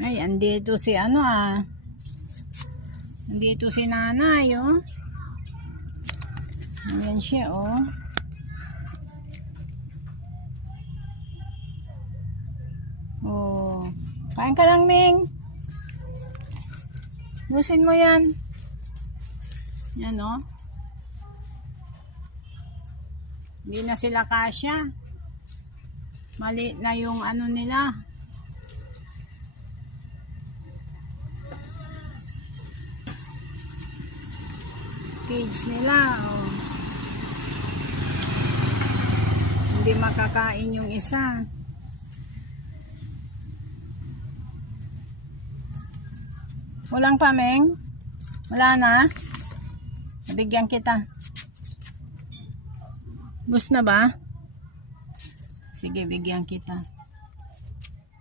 Ay, andito si ano andito si nanay, oh. Ayan siya, oh. Oh. Kain ka lang, Ming. Busin mo yan. Yan, oh. Hindi na sila kasya. Mali na yung ano nila. Cage nila, oh. Hindi makakain yung isa. Walang pa, Meng? Wala na? Nabigyan kita. Bus na ba? Sige, bigyan kita.